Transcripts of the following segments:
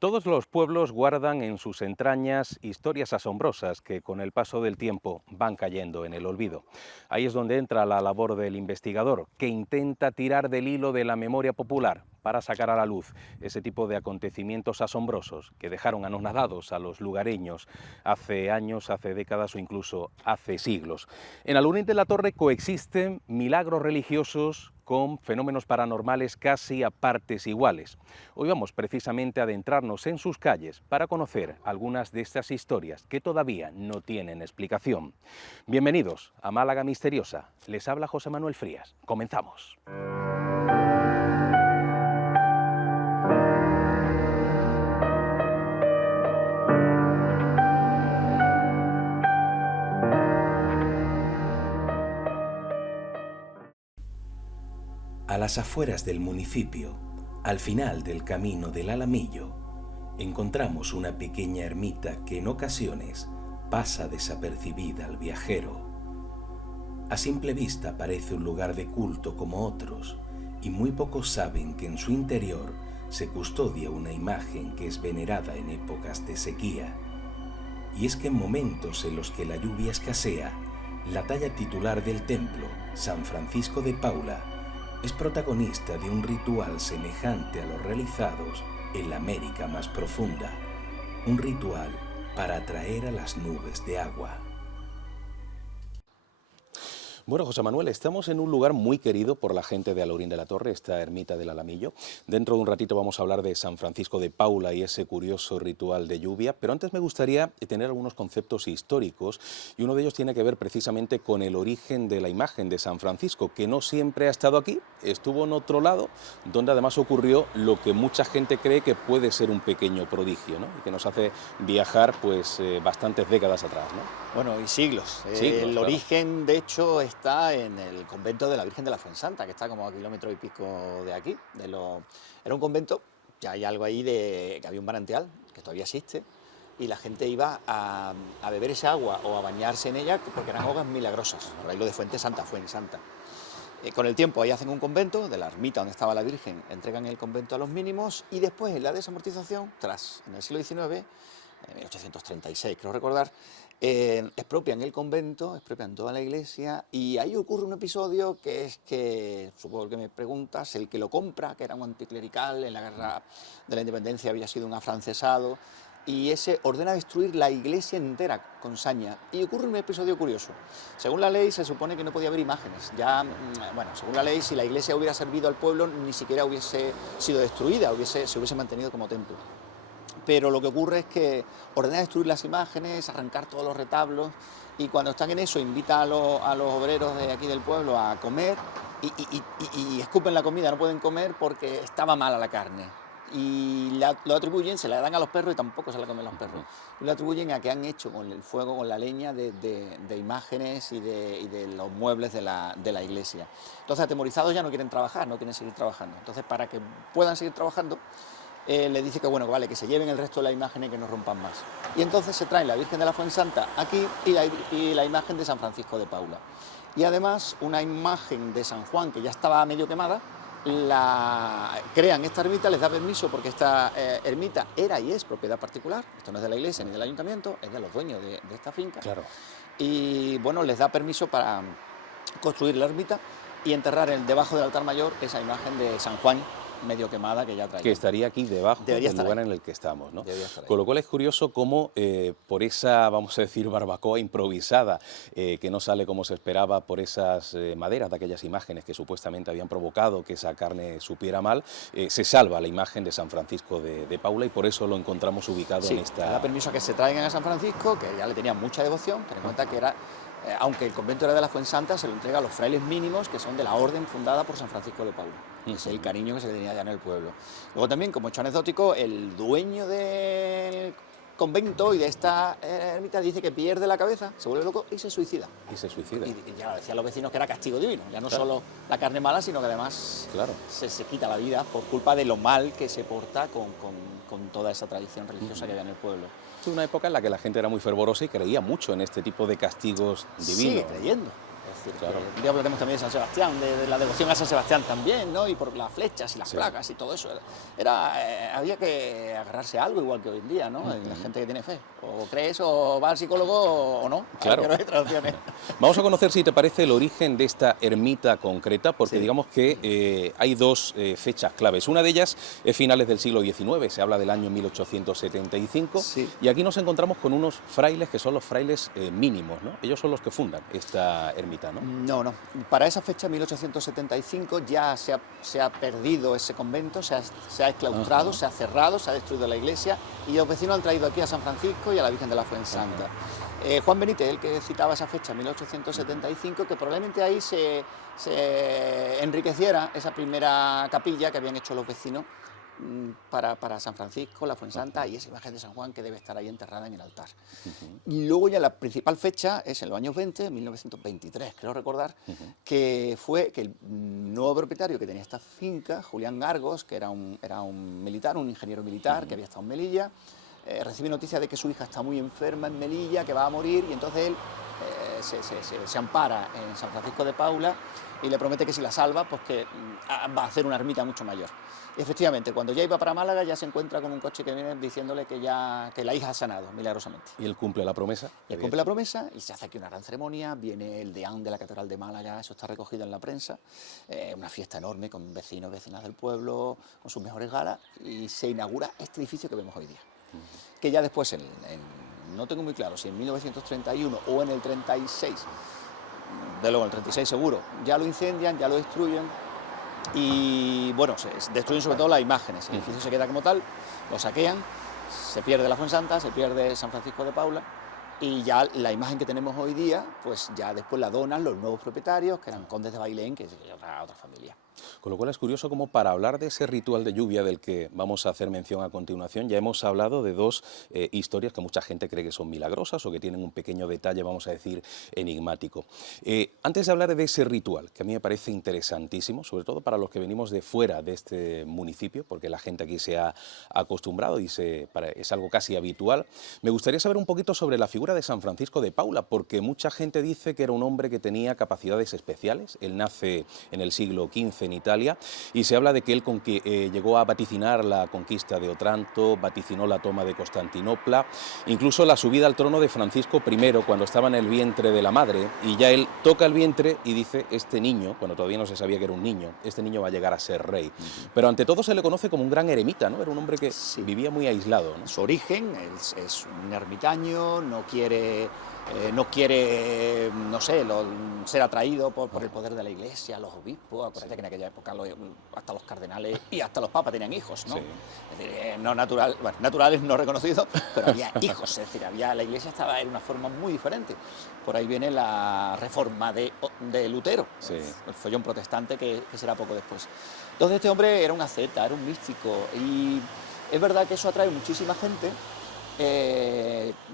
Todos los pueblos guardan en sus entrañas historias asombrosas que con el paso del tiempo van cayendo en el olvido. Ahí es donde entra la labor del investigador, que intenta tirar del hilo de la memoria popular para sacar a la luz ese tipo de acontecimientos asombrosos que dejaron anonadados a los lugareños hace años, hace décadas o incluso hace siglos. En Alaurín de la Torre coexisten milagros religiosos con fenómenos paranormales casi a partes iguales. Hoy vamos precisamente a adentrarnos en sus calles para conocer algunas de estas historias que todavía no tienen explicación. Bienvenidos a Málaga Misteriosa. Les habla José Manuel Frías. Comenzamos. A las afueras del municipio, al final del camino del Alamillo, encontramos una pequeña ermita que en ocasiones pasa desapercibida al viajero. A simple vista parece un lugar de culto como otros, y muy pocos saben que en su interior se custodia una imagen que es venerada en épocas de sequía. Y es que en momentos en los que la lluvia escasea, la talla titular del templo, San Francisco de Paula, es protagonista de un ritual semejante a los realizados en la América más profunda, un ritual para atraer a las nubes de agua. Bueno, José Manuel, estamos en un lugar muy querido por la gente de Alaurín de la Torre, esta ermita del Alamillo. Dentro de un ratito vamos a hablar de San Francisco de Paula y ese curioso ritual de lluvia, pero antes me gustaría tener algunos conceptos históricos y uno de ellos tiene que ver precisamente con el origen de la imagen de San Francisco, que no siempre ha estado aquí, estuvo en otro lado, donde además ocurrió lo que mucha gente cree que puede ser un pequeño prodigio, ¿no? Y que nos hace viajar pues bastantes décadas atrás, ¿no? Bueno, y siglos. El Claro. origen, de hecho, está en el convento de la Virgen de la Fuensanta, que está como a kilómetro y pico de aquí. Era un convento, ya hay algo ahí de que había un manantial, que todavía existe, y la gente iba a beber esa agua o a bañarse en ella porque eran aguas milagrosas. Por ahí lo de Fuente Santa, Fuensanta. Con el tiempo ahí hacen un convento, de la ermita donde estaba la Virgen, entregan el convento a los mínimos y después en la desamortización, en el siglo XIX, en 1836 creo recordar, expropian el convento, expropian toda la iglesia y ahí ocurre un episodio que es que, supongo que me preguntas, el que lo compra, que era un anticlerical, en la guerra de la independencia había sido un afrancesado, y ese ordena destruir la iglesia entera con saña. Y ocurre un episodio curioso. Según la ley se supone que no podía haber imágenes. Ya, bueno, según la ley, si la iglesia hubiera servido al pueblo, ni siquiera hubiese sido destruida, se hubiese mantenido como templo. Pero lo que ocurre es que ordena destruir las imágenes, arrancar todos los retablos, y cuando están en eso invita a los obreros de aquí del pueblo a comer y escupen la comida, no pueden comer porque estaba mala la carne. Y lo atribuyen, se la dan a los perros y tampoco se la comen los perros. Y lo atribuyen a que han hecho con el fuego, con la leña, de imágenes y de los muebles de la iglesia. Entonces, atemorizados ya no quieren trabajar, no quieren seguir trabajando. Entonces, para que puedan seguir trabajando, le dice que bueno, vale, que se lleven el resto de las imágenes y que no rompan más. Y entonces se traen la Virgen de la Fuensanta aquí y la imagen de San Francisco de Paula. Y además una imagen de San Juan que ya estaba medio quemada, crean esta ermita, les da permiso porque esta ermita era y es propiedad particular, esto no es de la iglesia ni del ayuntamiento, es de los dueños de esta finca. Claro. Y bueno, les da permiso para construir la ermita y enterrar debajo del altar mayor esa imagen de San Juan medio quemada que ya traía. Que estaría aquí debajo Debería del estar lugar ahí. en el que estamos, ¿no? Debería estar ahí. Con lo cual es curioso cómo por esa, vamos a decir, barbacoa improvisada, que no sale como se esperaba por esas maderas de aquellas imágenes que supuestamente habían provocado que esa carne supiera mal, se salva la imagen de San Francisco de Paula y por eso lo encontramos ubicado Sí, en esta... le da permiso a que se traigan a San Francisco, que ya le tenían mucha devoción, ten en cuenta que era, aunque el convento era de la Fuensanta, se lo entrega a los frailes mínimos, que son de la orden fundada por San Francisco de Paula. Es el cariño que se tenía ya en el pueblo. Luego también, como hecho anecdótico, el dueño del convento y de esta ermita dice que pierde la cabeza, se vuelve loco y se suicida. Y se suicida. Y ya decían los vecinos que era castigo divino, ya no Claro. solo la carne mala, sino que además Claro. se quita la vida por culpa de lo mal que se porta con toda esa tradición religiosa que había en el pueblo. Es una época en la que la gente era muy fervorosa y creía mucho en este tipo de castigos divinos. Sigue creyendo. decir, Claro. que un día hablaremos también de San Sebastián, de la devoción a San Sebastián también, ¿no? Y por las flechas y las placas y todo eso. Había que agarrarse a algo igual que hoy en día, ¿no? La gente que tiene fe. O crees o va al psicólogo o no. Claro. Pero hay otras opciones. Vamos a conocer, si te parece, el origen de esta ermita concreta, porque digamos que hay dos fechas claves. Una de ellas es finales del siglo XIX, se habla del año 1875, y aquí nos encontramos con unos frailes que son los frailes mínimos, ¿no? Ellos son los que fundan esta ermita, ¿no? No. Para esa fecha, 1875, ya se ha perdido ese convento, se ha exclaustrado, se ha cerrado, se ha destruido la iglesia, y los vecinos han traído aquí a San Francisco y a la Virgen de la Fuensanta. Juan Benítez, el que citaba esa fecha, 1875, que probablemente ahí se enriqueciera esa primera capilla que habían hecho los vecinos para San Francisco, la Fuensanta, y esa imagen de San Juan que debe estar ahí enterrada en el altar. Y luego ya la principal fecha es en los años 20, 1923, creo recordar, que fue que el nuevo propietario que tenía esta finca, Julián Gargos, que era un militar, un ingeniero militar que había estado en Melilla, recibe noticia de que su hija está muy enferma en Melilla, que va a morir, y entonces él se ampara en San Francisco de Paula y le promete que si la salva, pues que va a hacer una ermita mucho mayor. Y efectivamente, cuando ya iba para Málaga, ya se encuentra con un coche que viene diciéndole que la hija ha sanado, milagrosamente. ¿Y él cumple la promesa? Y él cumple la promesa y se hace aquí una gran ceremonia, viene el deán de la Catedral de Málaga, eso está recogido en la prensa, una fiesta enorme con vecinos, vecinas del pueblo, con sus mejores galas, y se inaugura este edificio que vemos hoy día. Que ya después, no tengo muy claro si en 1931 o en el 36, de luego en el 36 seguro, ya lo incendian, ya lo destruyen, y bueno, se destruyen sobre todo las imágenes. El edificio se queda como tal, lo saquean, se pierde la Fuensanta, se pierde San Francisco de Paula, y ya la imagen que tenemos hoy día, pues ya después la donan los nuevos propietarios, que eran condes de Bailén, que es otra familia. Con lo cual es curioso como para hablar de ese ritual de lluvia del que vamos a hacer mención a continuación, ya hemos hablado de dos historias que mucha gente cree que son milagrosas o que tienen un pequeño detalle, vamos a decir, enigmático. Antes de hablar de ese ritual, que a mí me parece interesantísimo, sobre todo para los que venimos de fuera de este municipio, porque la gente aquí se ha acostumbrado y es algo casi habitual, me gustaría saber un poquito sobre la figura de San Francisco de Paula, porque mucha gente dice que era un hombre que tenía capacidades especiales. Él nace en el siglo XV en Italia, y se habla de que él llegó a vaticinar la conquista de Otranto, vaticinó la toma de Constantinopla, incluso la subida al trono de Francisco I cuando estaba en el vientre de la madre, y ya él toca el vientre y dice, este niño, cuando todavía no se sabía que era un niño, este niño va a llegar a ser rey. Pero ante todo se le conoce como un gran eremita, ¿no? Era un hombre que vivía muy aislado, ¿no? Su origen es un ermitaño, no quiere, no sé, ser atraído por el poder de la Iglesia, los obispos. Acuérdate que en aquella época hasta los cardenales y hasta los papas tenían hijos, ¿no? Es decir, no naturales no reconocidos, pero había hijos, es decir, la Iglesia estaba en una forma muy diferente. Por ahí viene la reforma de Lutero, el follón protestante que será poco después. Entonces este hombre era un asceta, era un místico, y es verdad que eso atrae muchísima gente.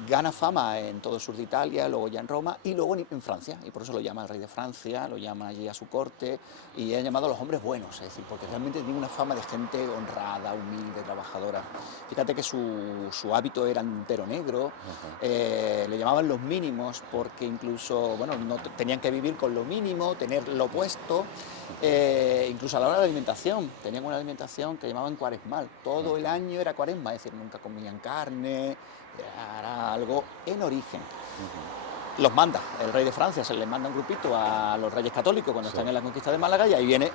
Gana fama en todo el sur de Italia, luego ya en Roma y luego en Francia, y por eso lo llama el rey de Francia, lo llama allí a su corte, y han llamado a los hombres buenos, es decir, porque realmente tiene una fama de gente honrada, humilde, trabajadora. Fíjate que su hábito era entero negro, le llamaban los mínimos, porque incluso, bueno, no tenían que vivir con lo mínimo, tener lo puesto, incluso a la hora de la alimentación, tenían una alimentación que llamaban cuaresmal, todo el año era cuaresma, es decir, nunca comían carne, era algo en origen. Los manda el rey de Francia, se les manda un grupito a los reyes católicos cuando están en la conquista de Málaga, y ahí viene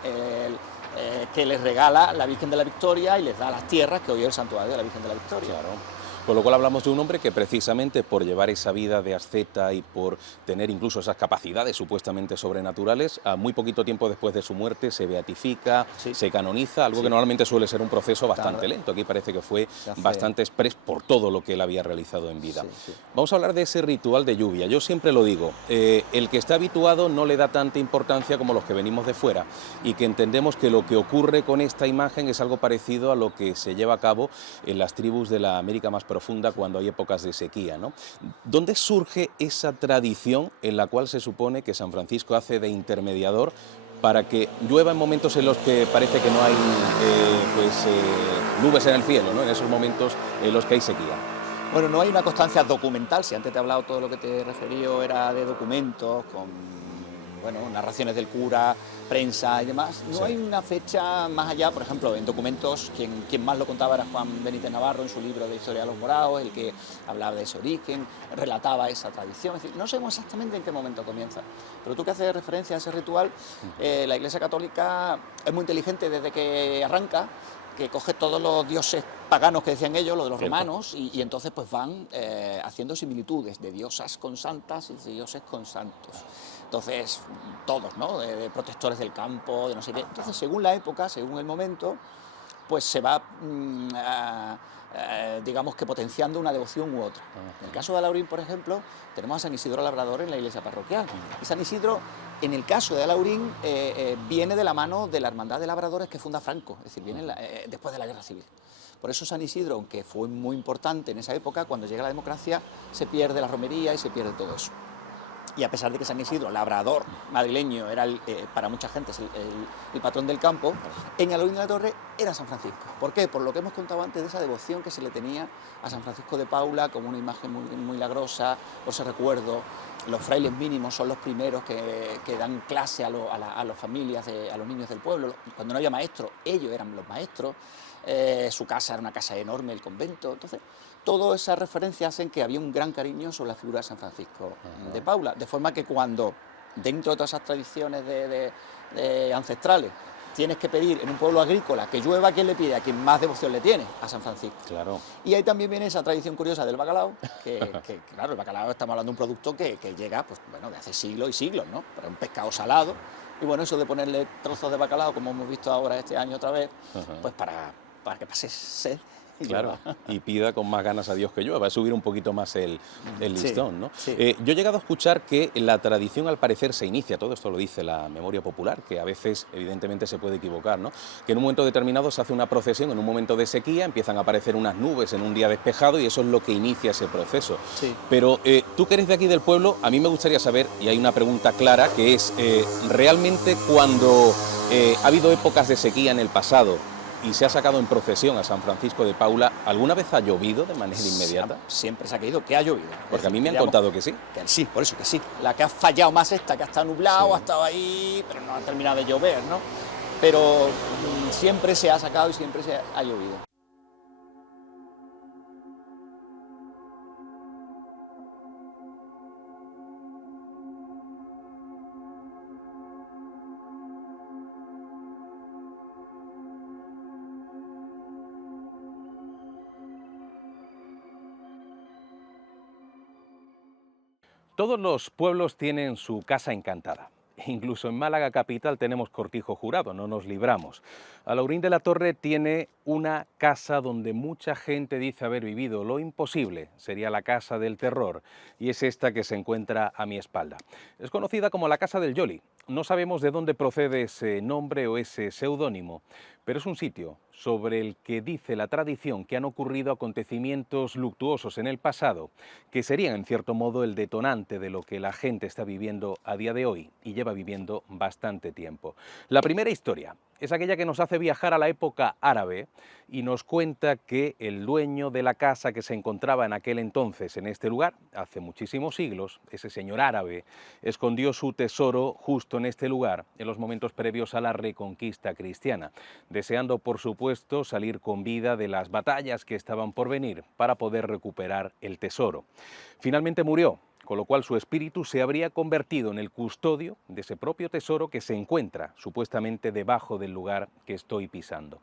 que les regala la Virgen de la Victoria y les da las tierras que hoy es el santuario de la Virgen de la Victoria. Claro. Con lo cual hablamos de un hombre que precisamente por llevar esa vida de asceta y por tener incluso esas capacidades supuestamente sobrenaturales, a muy poquito tiempo después de su muerte se beatifica, se canoniza, algo que normalmente suele ser un proceso bastante lento. Aquí parece que fue bastante express por todo lo que él había realizado en vida. Vamos a hablar de ese ritual de lluvia. Yo siempre lo digo, el que está habituado no le da tanta importancia como los que venimos de fuera, y que entendemos que lo que ocurre con esta imagen es algo parecido a lo que se lleva a cabo en las tribus de la América más profunda cuando hay épocas de sequía, ¿no? ¿Dónde surge esa tradición en la cual se supone que San Francisco hace de intermediador para que llueva en momentos en los que parece que no hay nubes en el cielo, ¿no? En esos momentos en los que hay sequía? Bueno, no hay una constancia documental. Si antes te he hablado, todo lo que te he referido era de documentos con bueno, narraciones del cura, prensa y demás. No Sí. hay una fecha más allá, por ejemplo, en documentos, quien más lo contaba era Juan Benítez Navarro en su libro de Historia de los Moraos, el que hablaba de ese origen, relataba esa tradición. Es decir, no sabemos exactamente en qué momento comienza, pero tú que haces referencia a ese ritual, la Iglesia Católica es muy inteligente desde que arranca, que coge todos los dioses paganos que decían ellos, los de los Cierto. romanos, y entonces pues van haciendo similitudes de diosas con santas y de dioses con santos. Entonces, todos, ¿no? De protectores del campo, de no sé qué. Entonces, según la época, según el momento, pues se va, digamos que potenciando una devoción u otra. En el caso de Alaurín, por ejemplo, tenemos a San Isidro Labrador en la iglesia parroquial. Y San Isidro, en el caso de Alaurín, viene de la mano de la Hermandad de Labradores que funda Franco, es decir, viene después de la Guerra Civil. Por eso San Isidro, aunque fue muy importante en esa época, cuando llega la democracia, se pierde la romería y se pierde todo eso. Y a pesar de que San Isidro, labrador madrileño, era para mucha gente el patrón del campo, en Alaurín de la Torre era San Francisco. ¿Por qué? Por lo que hemos contado antes de esa devoción que se le tenía a San Francisco de Paula como una imagen muy milagrosa, por ese recuerdo. Los frailes mínimos son los primeros que dan clase a las familias, a los niños del pueblo. Cuando no había maestros, ellos eran los maestros. Su casa era una casa enorme, el convento. Entonces, todas esas referencias hacen que había un gran cariño sobre la figura de San Francisco de Paula, de forma que cuando, dentro de todas esas tradiciones ancestrales, tienes que pedir en un pueblo agrícola que llueva, ¿a quién le pide? A quien más devoción le tiene, a San Francisco. Claro. Y ahí también viene esa tradición curiosa del bacalao, que claro, el bacalao estamos hablando de un producto que llega, pues bueno, de hace siglos y siglos, ¿no? Pero es un pescado salado, y bueno, eso de ponerle trozos de bacalao, como hemos visto ahora este año otra vez, pues para que pase sed. Claro, y pida con más ganas a Dios que llueva, subir un poquito más el listón, ¿no? Sí. Yo he llegado a escuchar que la tradición al parecer se inicia, todo esto lo dice la memoria popular, que a veces evidentemente se puede equivocar, ¿no? Que en un momento determinado se hace una procesión, en un momento de sequía, empiezan a aparecer unas nubes en un día despejado y eso es lo que inicia ese proceso. Sí. Pero tú que eres de aquí del pueblo, a mí me gustaría saber, y hay una pregunta clara, que es, realmente cuando ha habido épocas de sequía en el pasado, y se ha sacado en procesión a San Francisco de Paula, ¿alguna vez ha llovido de manera inmediata? Siempre se ha caído, que ha llovido. Porque a mí me han Digamos, contado que sí. que sí, por eso que sí. La que ha fallado más esta, que ha estado nublado, Sí. ha estado ahí, pero no ha terminado de llover, ¿no? Pero siempre se ha sacado y siempre se ha llovido. Todos los pueblos tienen su casa encantada. Incluso en Málaga capital tenemos cortijo jurado, no nos libramos. Alaurín de la Torre tiene una casa donde mucha gente dice haber vivido lo imposible, sería la Casa del Terror, y es esta que se encuentra a mi espalda. Es conocida como la Casa del Yoli. No sabemos de dónde procede ese nombre o ese seudónimo, pero es un sitio sobre el que dice la tradición que han ocurrido acontecimientos luctuosos en el pasado, que serían en cierto modo el detonante de lo que la gente está viviendo a día de hoy y lleva viviendo bastante tiempo. La primera historia es aquella que nos hace viajar a la época árabe y nos cuenta que el dueño de la casa que se encontraba en aquel entonces en este lugar, hace muchísimos siglos, ese señor árabe, escondió su tesoro justo en este lugar en los momentos previos a la reconquista cristiana, deseando por supuesto salir con vida de las batallas que estaban por venir para poder recuperar el tesoro. Finalmente murió, con lo cual su espíritu se habría convertido en el custodio de ese propio tesoro que se encuentra supuestamente debajo del lugar que estoy pisando.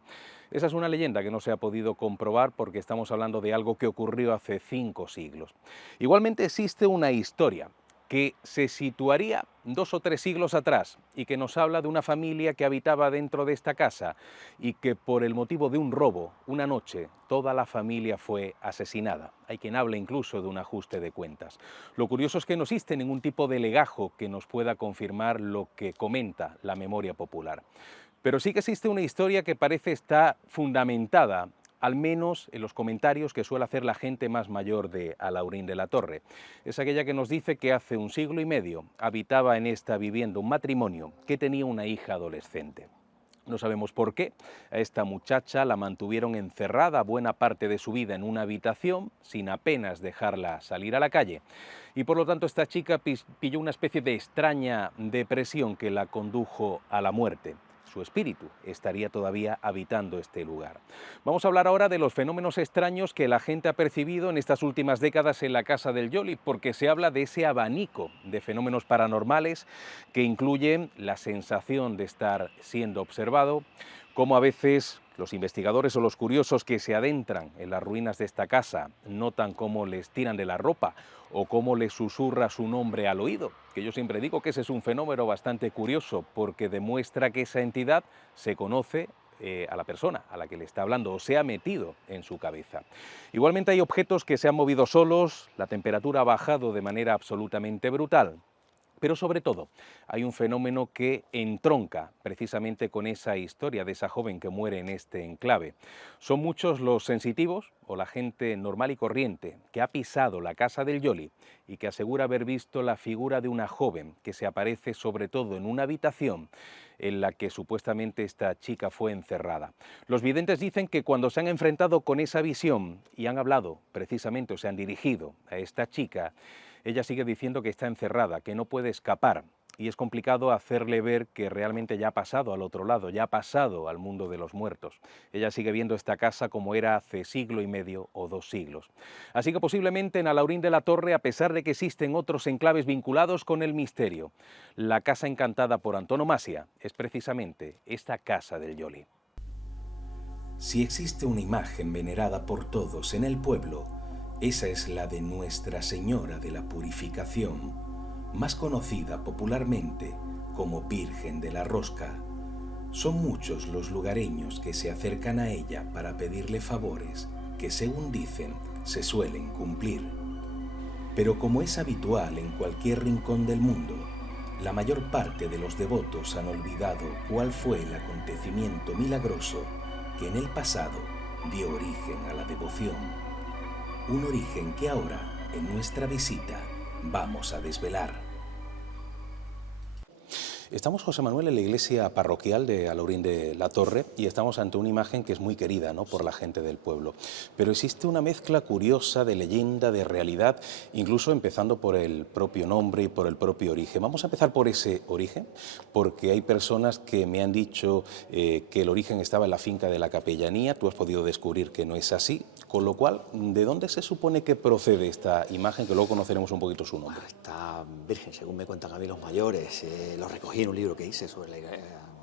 Esa es una leyenda que no se ha podido comprobar porque estamos hablando de algo que ocurrió hace 5 siglos. Igualmente existe una historia que se situaría 2 o 3 siglos atrás y que nos habla de una familia que habitaba dentro de esta casa y que por el motivo de un robo, una noche, toda la familia fue asesinada. Hay quien habla incluso de un ajuste de cuentas. Lo curioso es que no existe ningún tipo de legajo que nos pueda confirmar lo que comenta la memoria popular. Pero sí que existe una historia que parece estar fundamentada, al menos en los comentarios que suele hacer la gente más mayor de Alaurín de la Torre. Es aquella que nos dice que hace 1 siglo y medio habitaba en esta vivienda un matrimonio que tenía una hija adolescente. No sabemos por qué. A esta muchacha la mantuvieron encerrada buena parte de su vida en una habitación, sin apenas dejarla salir a la calle. Y por lo tanto esta chica pilló una especie de extraña depresión que la condujo a la muerte. Su espíritu estaría todavía habitando este lugar. Vamos a hablar ahora de los fenómenos extraños que la gente ha percibido en estas últimas décadas en la Casa del Yoli, porque se habla de ese abanico de fenómenos paranormales que incluyen la sensación de estar siendo observado, cómo a veces los investigadores o los curiosos que se adentran en las ruinas de esta casa notan cómo les tiran de la ropa o cómo les susurra su nombre al oído, que yo siempre digo que ese es un fenómeno bastante curioso porque demuestra que esa entidad se conoce a la persona a la que le está hablando o se ha metido en su cabeza. Igualmente hay objetos que se han movido solos, la temperatura ha bajado de manera absolutamente brutal. Pero sobre todo, hay un fenómeno que entronca precisamente con esa historia de esa joven que muere en este enclave. Son muchos los sensitivos o la gente normal y corriente que ha pisado la Casa del Yoli y que asegura haber visto la figura de una joven que se aparece sobre todo en una habitación en la que supuestamente esta chica fue encerrada. Los videntes dicen que cuando se han enfrentado con esa visión y han hablado precisamente o se han dirigido a esta chica, ella sigue diciendo que está encerrada, que no puede escapar y es complicado hacerle ver que realmente ya ha pasado al otro lado, ya ha pasado al mundo de los muertos. Ella sigue viendo esta casa como era hace siglo y medio o 2 siglos. Así que posiblemente en Alhaurín de la Torre, a pesar de que existen otros enclaves vinculados con el misterio, la casa encantada por antonomasia es precisamente esta Casa del Yoli. Si existe una imagen venerada por todos en el pueblo, esa es la de Nuestra Señora de la Purificación, más conocida popularmente como Virgen de la Rosca. Son muchos los lugareños que se acercan a ella para pedirle favores que, según dicen, se suelen cumplir. Pero como es habitual en cualquier rincón del mundo, la mayor parte de los devotos han olvidado cuál fue el acontecimiento milagroso que en el pasado dio origen a la devoción. Un origen que ahora, en nuestra visita, vamos a desvelar. Estamos, José Manuel, en la iglesia parroquial de Alhaurín de la Torre y estamos ante una imagen que es muy querida, ¿no?, por la gente del pueblo. Pero existe una mezcla curiosa de leyenda, de realidad, incluso empezando por el propio nombre y por el propio origen. Vamos a empezar por ese origen, porque hay personas que me han dicho que el origen estaba en la finca de la capellanía. Tú has podido descubrir que no es así, con lo cual, ¿de dónde se supone que procede esta imagen, que luego conoceremos un poquito su nombre? Esta virgen, según me cuentan a mí los mayores, lo recogí en un libro que hice sobre la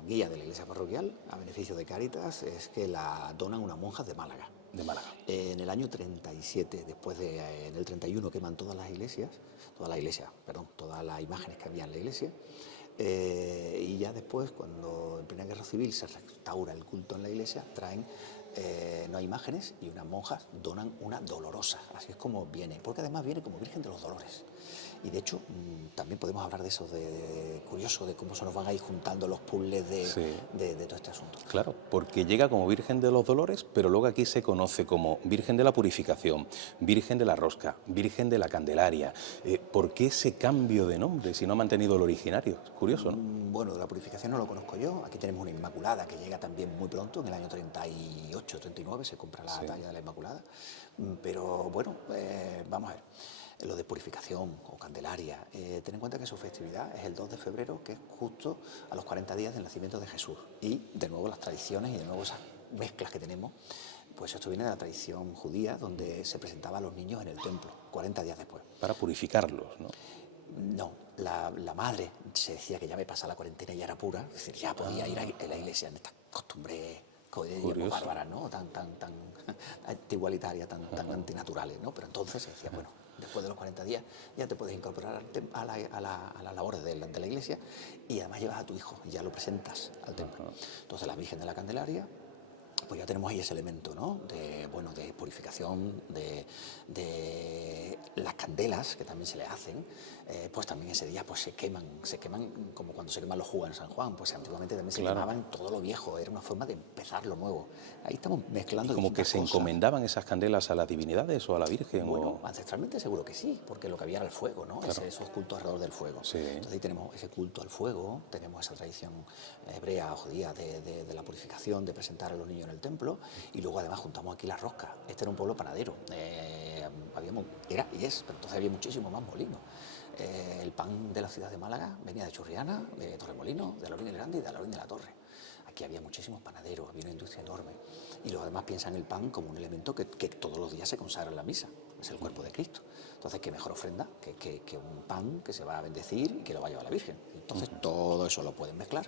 guía de la iglesia parroquial a beneficio de Cáritas, es que la donan unas monjas de Málaga. De Málaga. En el año 37, después de, en el 31 queman todas las imágenes que había en la iglesia, y ya después, cuando en plena guerra civil se restaura el culto en la iglesia, traen no hay imágenes y unas monjas donan una dolorosa, así es como viene, porque además viene como Virgen de los Dolores. Y de hecho, también podemos hablar de eso, de curioso, de cómo se nos van a ir juntando los puzzles de todo este asunto. Claro, porque llega como Virgen de los Dolores, pero luego aquí se conoce como Virgen de la Purificación, Virgen de la Rosca, Virgen de la Candelaria. ¿Por qué ese cambio de nombre si no ha mantenido el originario? Es curioso, ¿no? Bueno, de la Purificación no lo conozco yo. Aquí tenemos una Inmaculada que llega también muy pronto, en el año 38, 39 se compra la talla de la Inmaculada. Pero bueno, vamos a ver. Lo de Purificación o Candelaria, ten en cuenta que su festividad es el 2 de febrero, que es justo a los 40 días del nacimiento de Jesús. Y de nuevo las tradiciones y de nuevo esas mezclas que tenemos, pues esto viene de la tradición judía, donde se presentaba a los niños en el templo, 40 días después. Para purificarlos, ¿no? No, la madre se decía que ya me pasa la cuarentena y ya era pura, es decir, ya podía ir a la iglesia en estas costumbres bárbaras, ¿no? Tan igualitarias, tan antinaturales, ¿no? Pero entonces se decía, bueno, después de los 40 días ya te puedes incorporar a la labor de la iglesia y además llevas a tu hijo y ya lo presentas al templo. Entonces la Virgen de la Candelaria, pues ya tenemos ahí ese elemento, ¿no?, de purificación, de las candelas que también se le hacen, pues también ese día pues se queman como cuando se queman los jugos en San Juan, pues antiguamente también se quemaban todo lo viejo, era una forma de empezar lo nuevo. Ahí estamos mezclando ¿Y como que se encomendaban esas candelas a las divinidades o a la Virgen? Bueno, ancestralmente seguro que sí, porque lo que había era el fuego, ¿no? Claro. Esos cultos alrededor del fuego. Sí. Entonces ahí tenemos ese culto al fuego, tenemos esa tradición hebrea o judía de la purificación, de presentar a los niños en el templo, y luego además juntamos aquí las roscas. Este era un pueblo panadero, era y es, pero entonces había muchísimo más molinos. El pan de la ciudad de Málaga venía de Churriana, de Torremolinos, de Alorín el Grande y de Alorín de la Torre. Aquí había muchísimos panaderos, había una industria enorme. Y luego además piensan el pan como un elemento que todos los días se consagra en la misa, es el cuerpo de Cristo. Entonces, qué mejor ofrenda que un pan que se va a bendecir y que lo va a llevar a la Virgen. Entonces, todo eso lo pueden mezclar.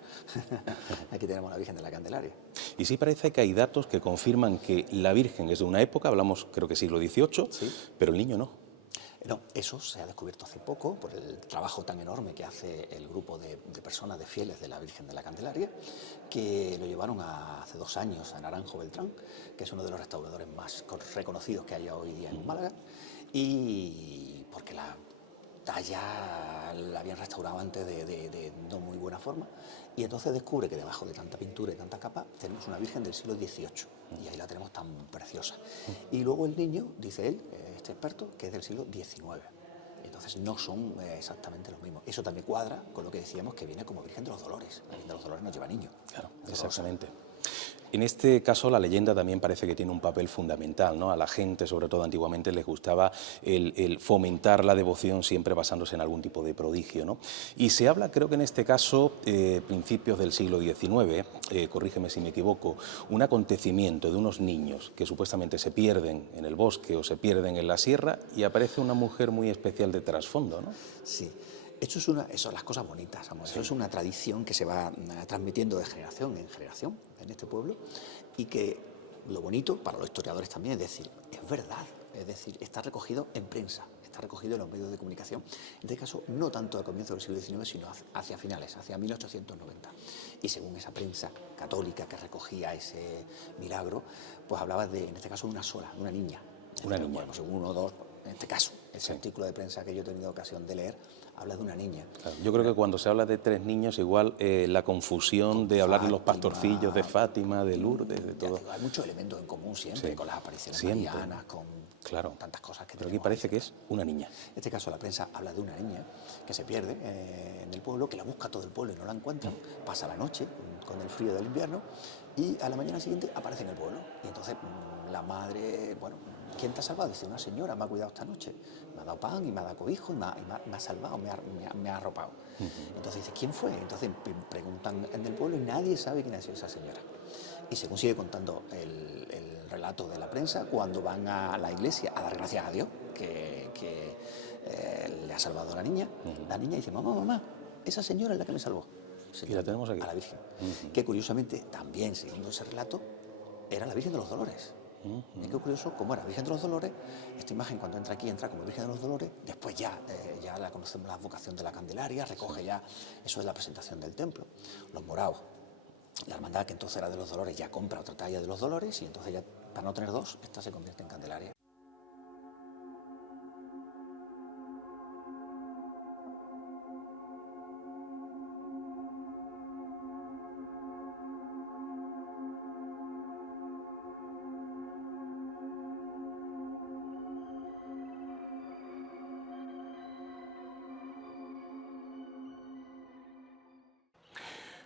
Aquí tenemos la Virgen de la Candelaria. Y sí parece que hay datos que confirman que la Virgen es de una época, hablamos creo que siglo XVIII, ¿sí? Pero el niño no. No, eso se ha descubierto hace poco por el trabajo tan enorme que hace el grupo de personas, de fieles de la Virgen de la Candelaria, que lo llevaron hace 2 años a Naranjo Beltrán, que es uno de los restauradores más reconocidos que hay hoy día en Málaga, y porque la talla la habían restaurado antes de no muy buena forma, y entonces descubre que debajo de tanta pintura y tanta capa tenemos una Virgen del siglo XVIII, y ahí la tenemos tan preciosa. Y luego el niño, dice él, este experto, que es del siglo XIX. Entonces no son exactamente los mismos. Eso también cuadra con lo que decíamos, que viene como Virgen de los Dolores. La Virgen de los Dolores no lleva niño. Claro, exactamente. En este caso la leyenda también parece que tiene un papel fundamental, ¿no? A la gente, sobre todo antiguamente, les gustaba el fomentar la devoción siempre basándose en algún tipo de prodigio, ¿no? Y se habla, creo que en este caso, principios del siglo XIX, corrígeme si me equivoco, un acontecimiento de unos niños que supuestamente se pierden en el bosque o se pierden en la sierra y aparece una mujer muy especial de trasfondo, ¿no? Sí. Eso son las cosas bonitas, amor. Eso es una tradición que se va transmitiendo de generación en generación en este pueblo, y que lo bonito para los historiadores también es decir, es verdad, es decir, está recogido en prensa, está recogido en los medios de comunicación, en este caso no tanto a comienzos del siglo XIX, sino hacia finales, hacia 1890. Y según esa prensa católica que recogía ese milagro, pues hablaba en este caso, de una sola, de una niña. Una niña. Bueno, pues 1 o 2, en este caso, ese artículo de prensa que yo he tenido ocasión de leer, habla de una niña. Claro, yo creo que cuando se habla de 3 niños, igual la confusión de hablar de los pastorcillos, de Fátima, de Lourdes, de todo. Digo, hay muchos elementos en común siempre, con las apariciones siempre. marianas, con tantas cosas que pero aquí parece que es una niña. En este caso la prensa habla de una niña que se pierde en el pueblo, que la busca todo el pueblo y no la encuentra, pasa la noche con el frío del invierno y a la mañana siguiente aparece en el pueblo. Y entonces la madre, bueno, ¿quién te ha salvado? Dice, una señora me ha cuidado esta noche, me ha dado pan y me ha dado cobijo y me ha salvado, me ha arropado. Entonces dice, ¿quién fue? Entonces preguntan en el pueblo y nadie sabe quién ha sido esa señora. Y según sigue contando el relato de la prensa, cuando van a la iglesia a dar gracias a Dios que le ha salvado a la niña dice, mamá, esa señora es la que me salvó. Y la tenemos aquí. A la Virgen. Que curiosamente, también siguiendo ese relato, era la Virgen de los Dolores. Y qué curioso, como era Virgen de los Dolores, esta imagen cuando entra aquí, entra como Virgen de los Dolores, después ya la conocemos, la advocación de la Candelaria, recoge ya, eso es la presentación del templo. Los morados, la hermandad que entonces era de los Dolores, ya compra otra talla de los Dolores y entonces ya, para no tener 2, esta se convierte en Candelaria.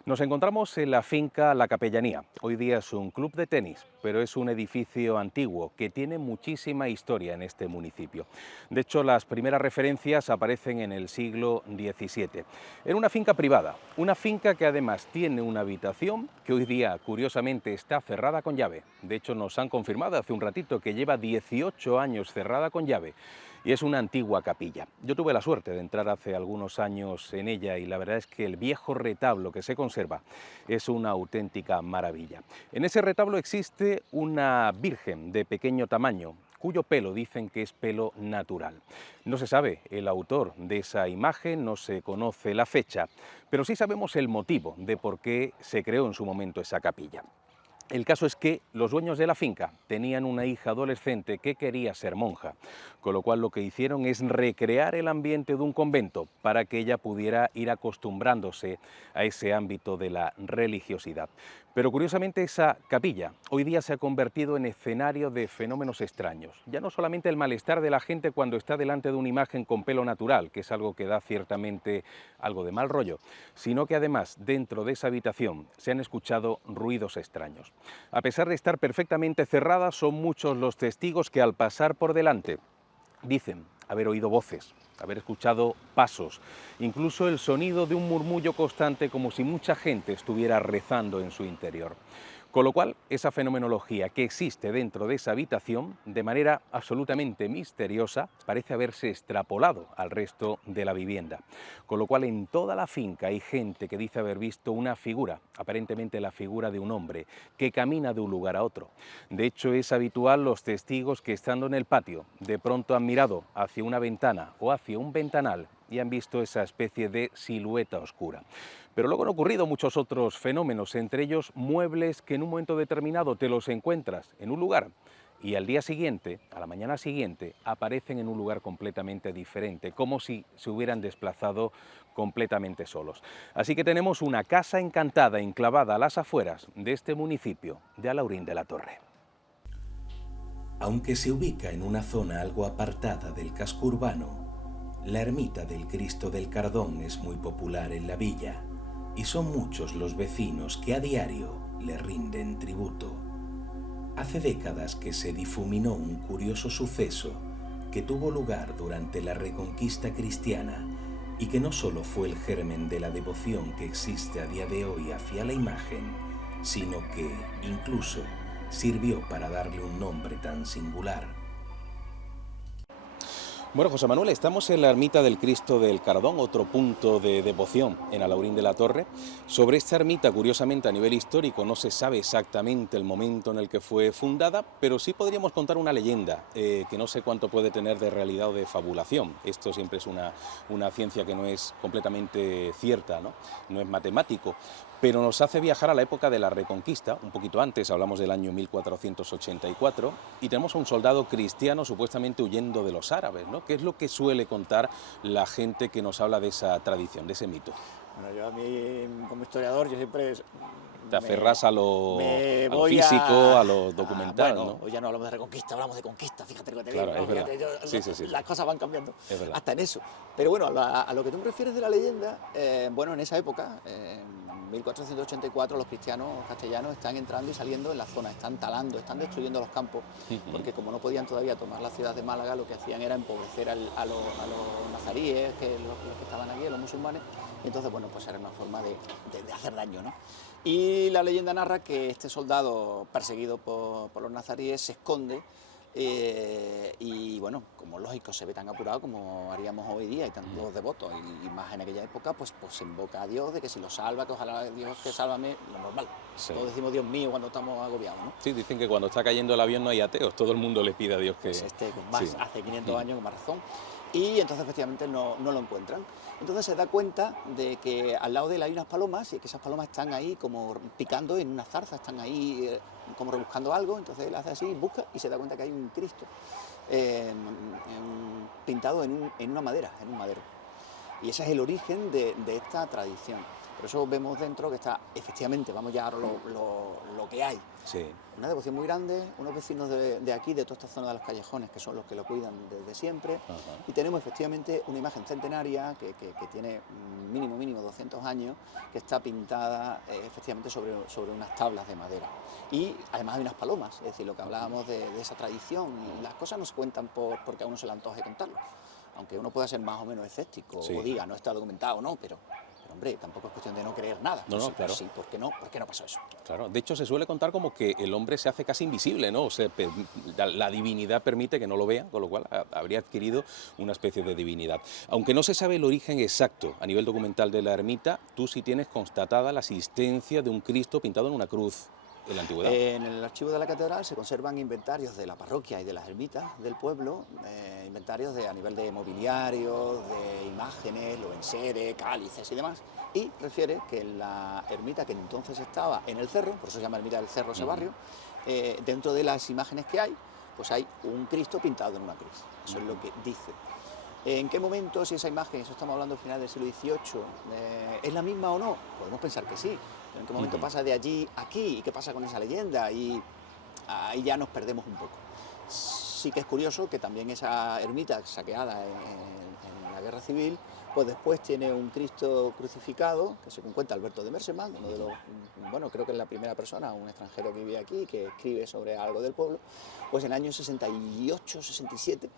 Nos encontramos en la finca La Capellanía. Hoy día es un club de tenis, pero es un edificio antiguo que tiene muchísima historia en este municipio. De hecho, las primeras referencias aparecen en el siglo XVII. Era una finca privada, una finca que además tiene una habitación que hoy día, curiosamente, está cerrada con llave. De hecho, nos han confirmado hace un ratito que lleva 18 años cerrada con llave. Y es una antigua capilla. Yo tuve la suerte de entrar hace algunos años en ella y la verdad es que el viejo retablo que se conserva es una auténtica maravilla. En ese retablo existe una virgen de pequeño tamaño, cuyo pelo dicen que es pelo natural. No se sabe el autor de esa imagen, no se conoce la fecha, pero sí sabemos el motivo de por qué se creó en su momento esa capilla. El caso es que los dueños de la finca tenían una hija adolescente que quería ser monja, con lo cual lo que hicieron es recrear el ambiente de un convento para que ella pudiera ir acostumbrándose a ese ámbito de la religiosidad. Pero curiosamente esa capilla hoy día se ha convertido en escenario de fenómenos extraños. Ya no solamente el malestar de la gente cuando está delante de una imagen con pelo natural, que es algo que da ciertamente algo de mal rollo, sino que además dentro de esa habitación se han escuchado ruidos extraños. A pesar de estar perfectamente cerrada, son muchos los testigos que al pasar por delante dicen haber oído voces, haber escuchado pasos, incluso el sonido de un murmullo constante como si mucha gente estuviera rezando en su interior. Con lo cual, esa fenomenología que existe dentro de esa habitación, de manera absolutamente misteriosa, parece haberse extrapolado al resto de la vivienda. Con lo cual, en toda la finca hay gente que dice haber visto una figura, aparentemente la figura de un hombre, que camina de un lugar a otro. De hecho, es habitual los testigos que estando en el patio, de pronto han mirado hacia una ventana o hacia un ventanal y han visto esa especie de silueta oscura. Pero luego han ocurrido muchos otros fenómenos, entre ellos muebles que en un momento determinado te los encuentras en un lugar y al día siguiente, a la mañana siguiente, aparecen en un lugar completamente diferente, como si se hubieran desplazado completamente solos. Así que tenemos una casa encantada enclavada a las afueras de este municipio de Alhaurín de la Torre. Aunque se ubica en una zona algo apartada del casco urbano, la ermita del Cristo del Cardón es muy popular en la villa y son muchos los vecinos que a diario le rinden tributo. Hace décadas que se difuminó un curioso suceso que tuvo lugar durante la Reconquista cristiana y que no solo fue el germen de la devoción que existe a día de hoy hacia la imagen, sino que incluso sirvió para darle un nombre tan singular. Bueno, José Manuel, estamos en la ermita del Cristo del Cardón, otro punto de devoción en Alhaurín de la Torre. Sobre esta ermita, curiosamente a nivel histórico, no se sabe exactamente el momento en el que fue fundada, pero sí podríamos contar una leyenda, que no sé cuánto puede tener de realidad o de fabulación. Esto siempre es una ciencia que no es completamente cierta, no es matemático, pero nos hace viajar a la época de la Reconquista, un poquito antes, hablamos del año 1484, y tenemos a un soldado cristiano supuestamente huyendo de los árabes, ¿no? ¿Qué es lo que suele contar la gente que nos habla de esa tradición, de ese mito? Bueno, yo a mí, como historiador, yo siempre... Te aferras a lo físico, a lo documental, bueno, ¿no? Hoy ya no hablamos de Reconquista, hablamos de conquista, fíjate lo que te Claro, digo. es verdad. Fíjate, Sí. Las cosas van cambiando, Es verdad. hasta en eso. Pero bueno, a lo que tú me refieres de la leyenda, bueno, en esa época, en 1484, los cristianos castellanos están entrando y saliendo en la zona, están talando, están destruyendo los campos, porque como no podían todavía tomar la ciudad de Málaga, lo que hacían era empobrecer a los nazaríes, que los que estaban aquí, los musulmanes, y entonces, bueno, pues era una forma de hacer daño, ¿no? Y la leyenda narra que este soldado perseguido por los nazaríes se esconde y bueno, como lógico se ve tan apurado como haríamos hoy día y tantos devotos y más en aquella época, pues se invoca a Dios de que si lo salva, que ojalá Dios que sálvame, lo normal. Sí. Todos decimos Dios mío cuando estamos agobiados, ¿no? Sí, dicen que cuando está cayendo el avión no hay ateos, todo el mundo le pide a Dios que... Pues con más, sí. hace 500 años con más razón. Y entonces efectivamente no lo encuentran. Entonces se da cuenta de que al lado de él hay unas palomas y que esas palomas están ahí como picando en unas zarzas, están ahí como rebuscando algo, entonces él hace así, busca y se da cuenta que hay un Cristo pintado en una madera, en un madero. Y ese es el origen de esta tradición. Por eso vemos dentro que está, efectivamente, vamos ya a lo que hay. Sí. Una devoción muy grande, unos vecinos de aquí, de toda esta zona de los callejones, que son los que lo cuidan desde siempre. Ajá. Y tenemos efectivamente una imagen centenaria que tiene mínimo 200 años, que está pintada efectivamente sobre unas tablas de madera. Y además hay unas palomas, es decir, lo que hablábamos de esa tradición. Las cosas no se cuentan porque a uno se le antoje contarlo. Aunque uno pueda ser más o menos escéptico, Sí. o diga, no está documentado, no, pero hombre, tampoco es cuestión de no creer nada. No, Pues, claro. Sí, ¿por qué no pasó eso? Claro, de hecho se suele contar como que el hombre se hace casi invisible, ¿no? O sea, la divinidad permite que no lo vea, con lo cual habría adquirido una especie de divinidad. Aunque no se sabe el origen exacto a nivel documental de la ermita, tú sí tienes constatada la existencia de un Cristo pintado en una cruz en la antigüedad. En el archivo de la catedral se conservan inventarios de la parroquia y de las ermitas del pueblo, inventarios a nivel de mobiliario, de imágenes, los enseres, cálices y demás, y refiere que en la ermita que entonces estaba en el cerro, por eso se llama ermita del Cerro ese barrio, dentro de las imágenes que hay, pues hay un Cristo pintado en una cruz, eso es lo que dice. ¿En qué momento, si esa imagen, eso estamos hablando al final del siglo XVIII, es la misma o no? Podemos pensar que sí, pero ¿en qué momento pasa de allí a aquí? ¿Y qué pasa con esa leyenda? Y ahí ya nos perdemos un poco. Sí que es curioso que también esa ermita saqueada en la Guerra Civil, pues después tiene un Cristo crucificado, que según cuenta Alberto de Merseman, uno de los, bueno, creo que es la primera persona, un extranjero que vive aquí, que escribe sobre algo del pueblo, pues en el año 68, 67,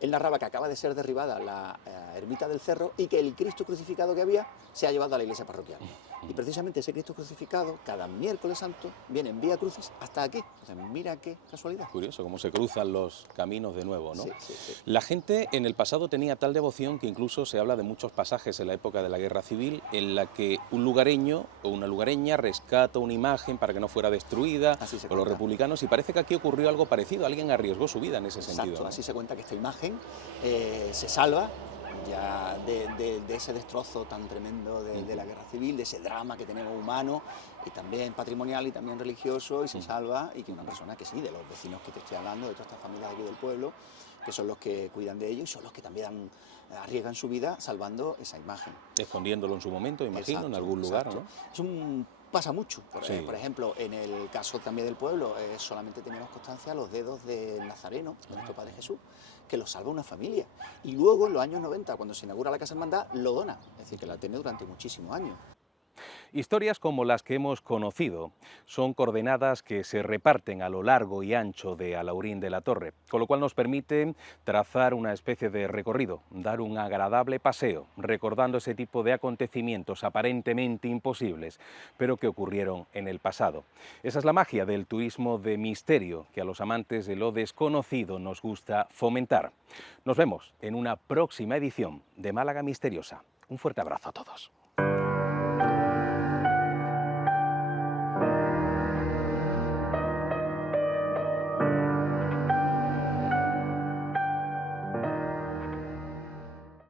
él narraba que acaba de ser derribada la ermita del Cerro y que el Cristo crucificado que había se ha llevado a la iglesia parroquial. Y precisamente ese Cristo crucificado, cada miércoles santo, viene en Vía Crucis hasta aquí. Entonces, mira qué casualidad. Curioso cómo se cruzan los caminos de nuevo, ¿no? Sí, sí, sí. La gente en el pasado tenía tal devoción que incluso se habla de muchos pasajes en la época de la Guerra Civil en la que un lugareño o una lugareña rescata una imagen para que no fuera destruida por los republicanos, y parece que aquí ocurrió algo parecido. Alguien arriesgó su vida en ese sentido. Exacto, ¿no? así se cuenta que esta imagen se salva ya de ese destrozo tan tremendo de la Guerra Civil, de ese drama que tenemos humano y también patrimonial y también religioso, y se salva, y que una persona que sí, de los vecinos que te estoy hablando, de todas estas familias de aquí del pueblo, que son los que cuidan de ellos y son los que también arriesgan su vida salvando esa imagen. Escondiéndolo en su momento, imagino, en algún lugar, ¿no? Pasa mucho. Sí. Por ejemplo, en el caso también del pueblo, solamente tenemos constancia los dedos del Nazareno, de nuestro Padre Jesús, que lo salva una familia. Y luego, en los años 90, cuando se inaugura la Casa Hermandad, lo dona. Es decir, que la tiene durante muchísimos años. Historias como las que hemos conocido son coordenadas que se reparten a lo largo y ancho de Alhaurín de la Torre, con lo cual nos permite trazar una especie de recorrido, dar un agradable paseo, recordando ese tipo de acontecimientos aparentemente imposibles, pero que ocurrieron en el pasado. Esa es la magia del turismo de misterio que a los amantes de lo desconocido nos gusta fomentar. Nos vemos en una próxima edición de Málaga Misteriosa. Un fuerte abrazo a todos.